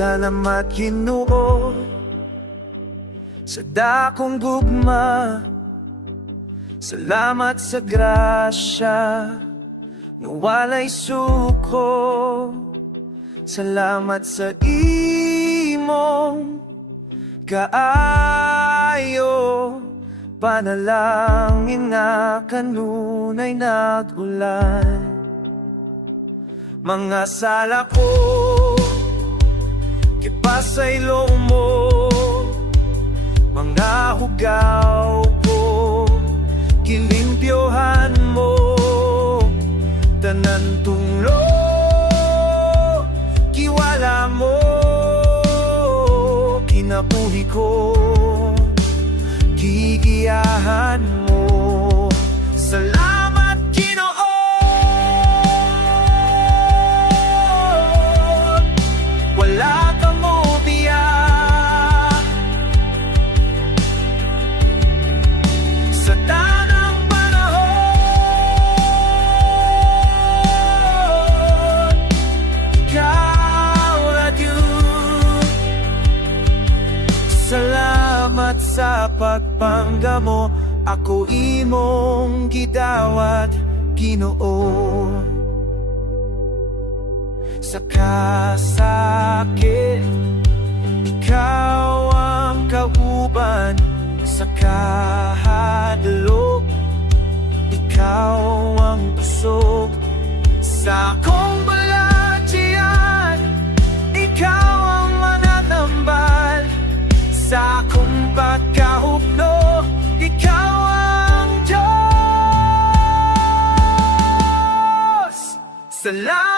Salamat Ginoo sa dakong gugma. Salamat sa grasya na walay suko. Salamat sa imong kaayo. Panalangin nga kanunay nag-ulan. Mga sala ko kipasaylo mo, mga hugaw ko kilimpyohan mo. Tanan tunglo kiwala mo, kinabuhi ko gigiyahan mo. Salamat Ginoo, wala ka mo biyak sa tanang panahon. Ikaw na Diyos. Salamat sa pagpanggamo, ako imong gidawat Ginoo. Sa kasakit, ikaw ang kauban. Sa kahadlok, ikaw ang tusog. Sa akong baladyan, ikaw ang mananambal. Sa akong pagkahubno, ikaw ang Diyos. Salamat